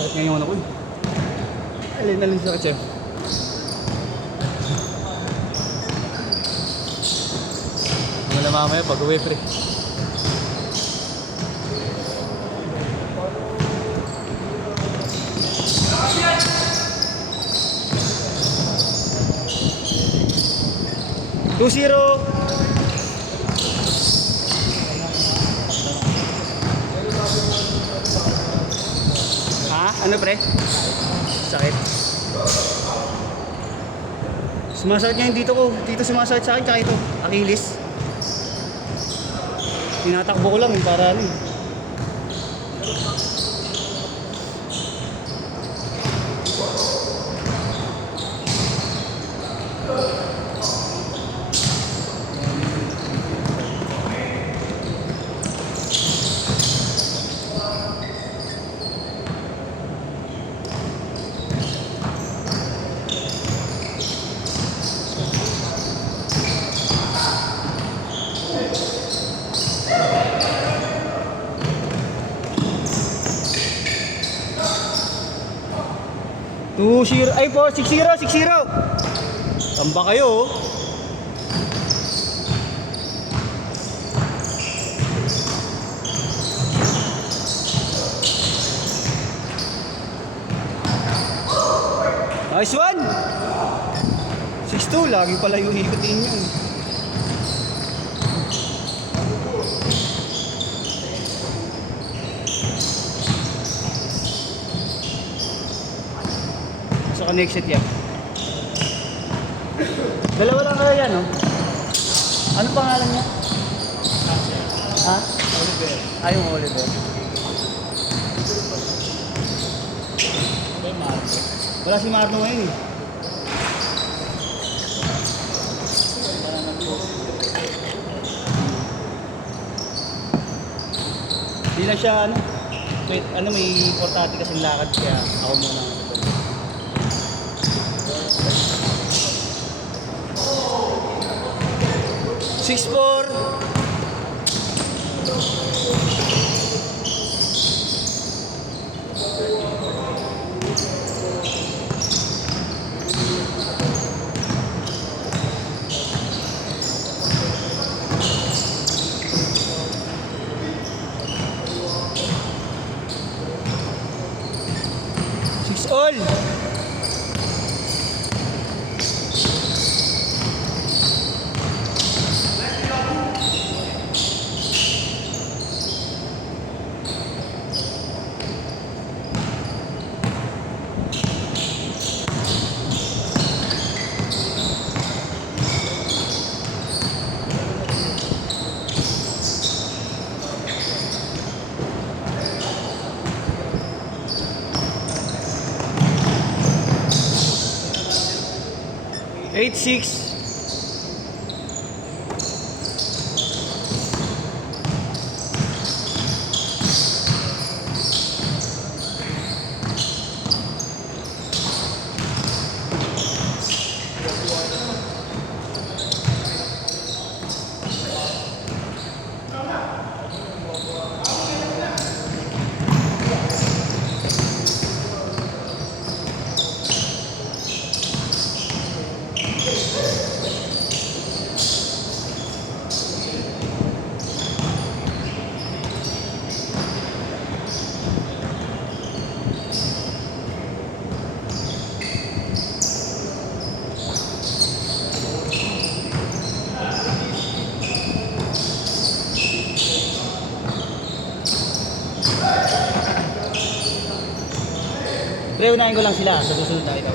Sumasakit nga yung ano ko eh. Alin sakit siya. Wala mamaya pag uwi pre. Two-zero. Ano pre? Sakit. Sumasakit nga yung dito ko. Dito sumasakit sa akin, tsaka ito, Achilles. Tinatakbo ko lang para ano. Two zero, ay 4, 6-0, 6-0. Tamba kayo. Nice one. 6-2, lagi pala yung ikutin yun. Sa next set yan. Dalawa lang kaya yan, no? Ano pangalan niya? Ha? Oliver. Ah, yung Oliver. Wala si Marno ngayon eh. Hindi na siya ano. Wait, ano may importante kasing lakad kaya ako muna. 6-4. All. 8-6. Pre, unahin ko lang sila sa susunod na itaw.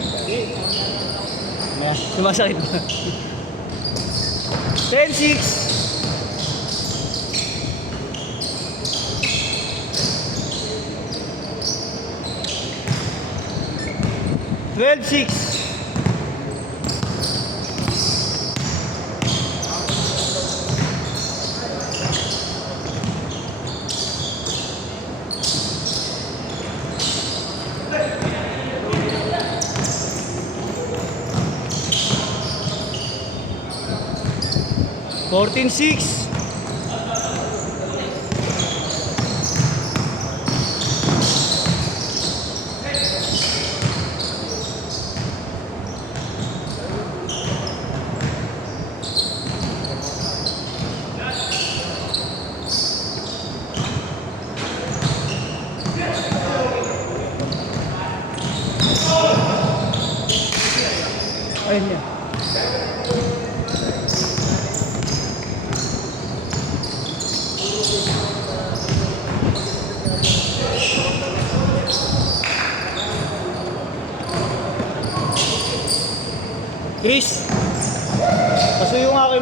Maya, sumasakit ba? 10-6. 12-6. 14-6.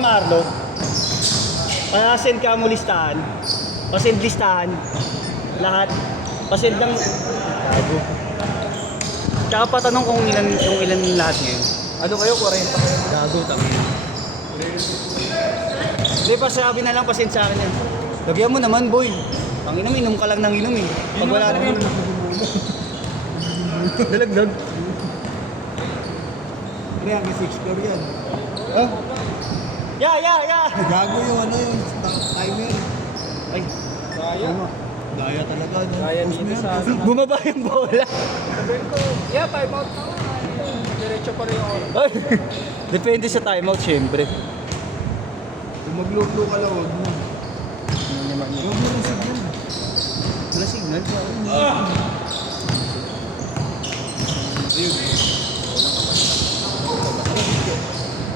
Marlo. Pa-send ka mo listahan. Pa-send listahan. Lahat. Pa-send ng... Gago. Tsaka patanong kung ilan lahat ngayon. Ano kayo, 40? Gago, tangin. Hindi pa sabi na lang, pa-send sa akin yan. Lagyan mo naman, boy. Tangin naman, inom ka lang ng inom eh. Pag wala naman. Dalagdag. Pre, ang 6 floor yan. Ah? Yeah. Gago yung ano yung timer. Ay, Daya. Daya talaga. No? Daya Post dito mo yan, sa post mo. bumaba yung bola. Sabi ko, yeah, 5 out na nga. Diretso pa rin yung oras. Ay, depende sa timeout, syempre. Kung magluto ka lang, huwag mo. Huwag mo lang signal. Wala signal.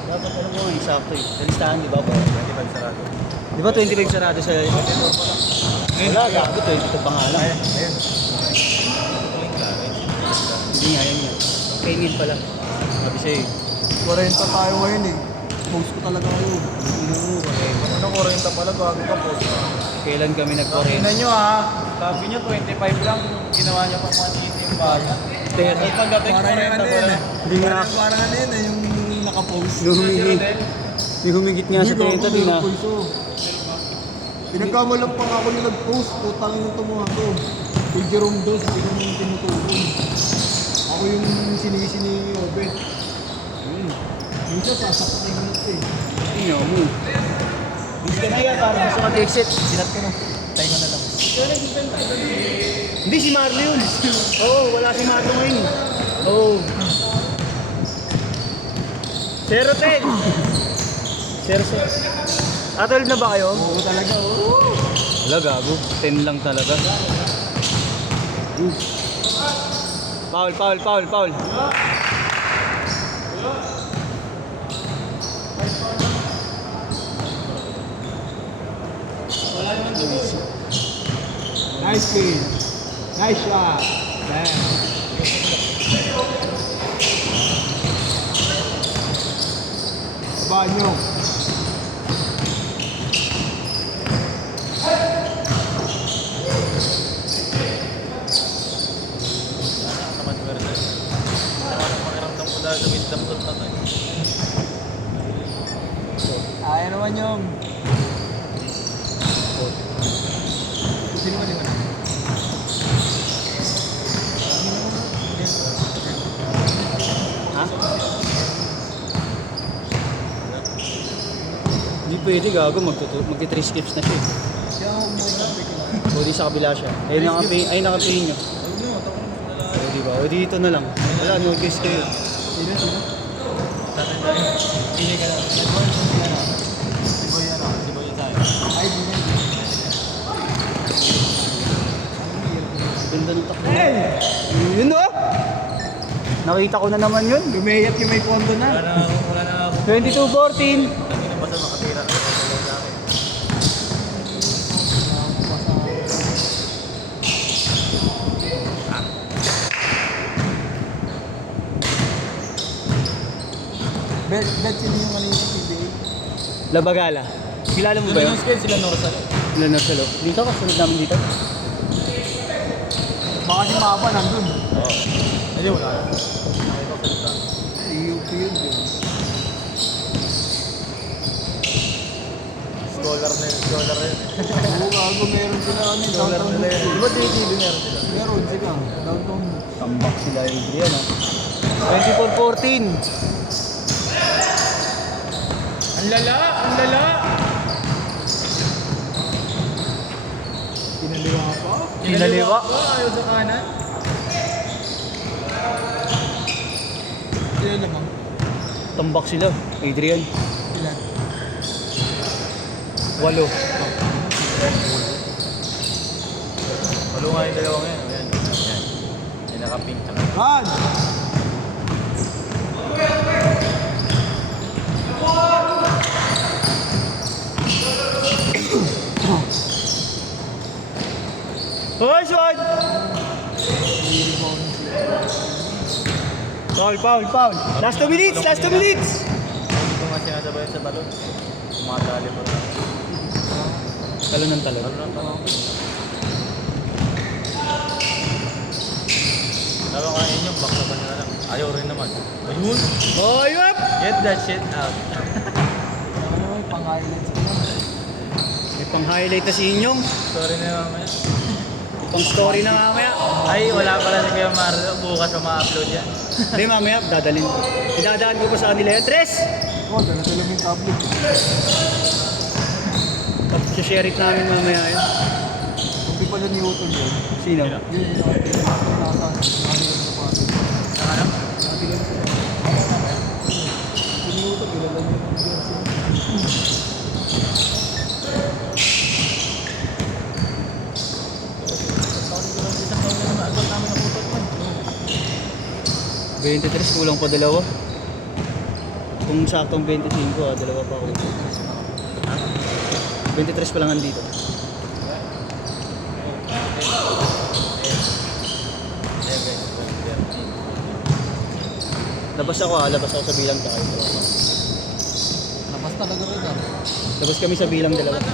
Dapat alam mo nga, sakto eh. Nalistahan, di ba? 25 sarado. Di ba 25 sarado sa... Wala, gago, 22 pa nga lang. Ayun. Hindi nga, yan yan. Kainin pala. Sabi sa'yo eh. 40 tayo ngayon eh. Post ko talaga kayo. Ano 40 pala, bago ka po. Kailan kami nag-40? Tingnan nyo ha, sabi nyo 25 lang, ginawa nyo pang 180 yung bata. Pero, Pagdating Parang yung 40 ano pa yun rin. eh. Hindi nga. Parang ano yun eh, yung nakapost. yung humigit. Yung humigit nga sa Hindi, 30 din ah. pulso. Pinagkamalang pa nga ako yung nag-post. Tutangin yung tumuha ko. Kay Jerome Dos, hindi ko yung tinutulong. Ako yung sinisini ni Obet. Minsan sasapakin ko nito eh. Tingnan mo. Hindi ka na yan, parang gusto ka exit. Sinat ko no. Tayo ka na lang. Hindi, si Marlo yun. Oo, wala si Marlo ngayon. Oo. 0-10. 0-10. Ah, 12 na ba kayo? Oo talaga, oo. Wala, gago. 10 lang talaga. Foul. Nice kill. Nice shot. Damn. Babaan nyo. Naman pwede. Naman ang pakiramdam ko dahil sa wisdom tooth na tayo. Ayaw naman yung. Sino ba naman? Ha? Hindi pwede, gago. Magti-3 skips na siya eh. Siya ako mo yung O di sa kabila siya. Ay, nakapihin nyo. O di ba? O dito na lang. Wala, no kiss kayo. Sino? Pili ka lang. Si Boy ano? Si Boy tayo. Ay, di na. Ganda ng takbo. Yun o! Nakita ko na naman yun. Lumeyat yung may kondo na. Wala na ako. 22-14. Basta makatira na sa akin. Bet sino yung ano yung PBA? Labagala. Kilala mo ba yun? Sila Norsal. Ilan na salo? Dito ka, sunod namin dito. Baka si Mapa nandun. Oo. Ayun, wala. EUP yun din. Scholar na yun. Oo, gago meron sila ano yung Scholar downtown. nila yun. Di ba DTV meron sila? Meron sila. Downtown. Tambak sila Adrian ah. 24-14. Ang lala! Pinaliwa pa. Pinaliwa. Ayaw sa kanan. Sila naman. Tambak sila. Adrian. Ilan? 8. Walo nga yung dalawa ngayon. Ayan. Yung naka-pink na. Han! Hoy, Sword! Foul. Last 2 minutes. Hindi ko nga sinasabay sa balon. Tumadali pa rin. Talon ng talon. Ano na to? Sabi ko kainin yung back naman nila lang. Ayaw rin naman. Ayun! Oh, yup! Get that shit out. Ano yung pang-highlights ko lang. May pang-highlight na si Inyong. Sorry na mamaya. Pang story na mamaya. Ay, wala pala si Kuya Mario. Bukas na ma-upload yan. Hindi, mamaya, dadalhin ko. Idadaan ko pa sa kanila yan. Tres! Oh, dala-dala mo yung tablet. Tapos share it namin mamaya yan. Hindi pala ni Utol yun. Sino? Yun yung nakakalilan sa pati. Saka na? Nakatilan sila. Si Utol, kilala niyo yung jersey. Isang taon na naman. Albot namin ang utot mo. 23, kulang pa dalawa. Kung saktong 25, dalawa pa ako. 23 pa lang andito. Labas ako labas ako sa bilang tayo. Labas talaga rin ah. Labas kami sa bilang dalawa. 10,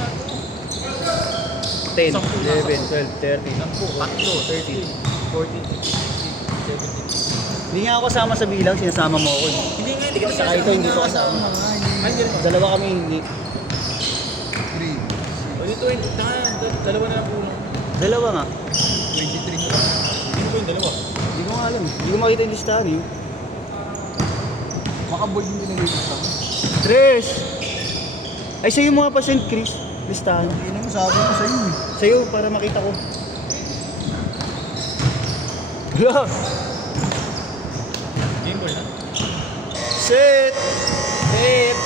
11, 12, 13. 10, 30, 40, 50, 60, 70. Hindi nga ako kasama sa bilang, sinasama mo ako. Hindi nga, hindi ka Saka ito, hindi ko kasama. Ay, hindi rin. Dalawa kami hindi. 3. O dito, dalawa na lang po. Dalawa nga. 23 na. Hindi ko yung dalawa. Hindi ko nga alam. Hindi ko makita yung listahan eh. Makabold hindi nalilista. Tres! Ay, sa'yo mga pa St. Chris. Listahan. Hindi mo sabi ko sa'yo eh. Sa'yo, para makita ko. Hala! Game boy na. Set! Set!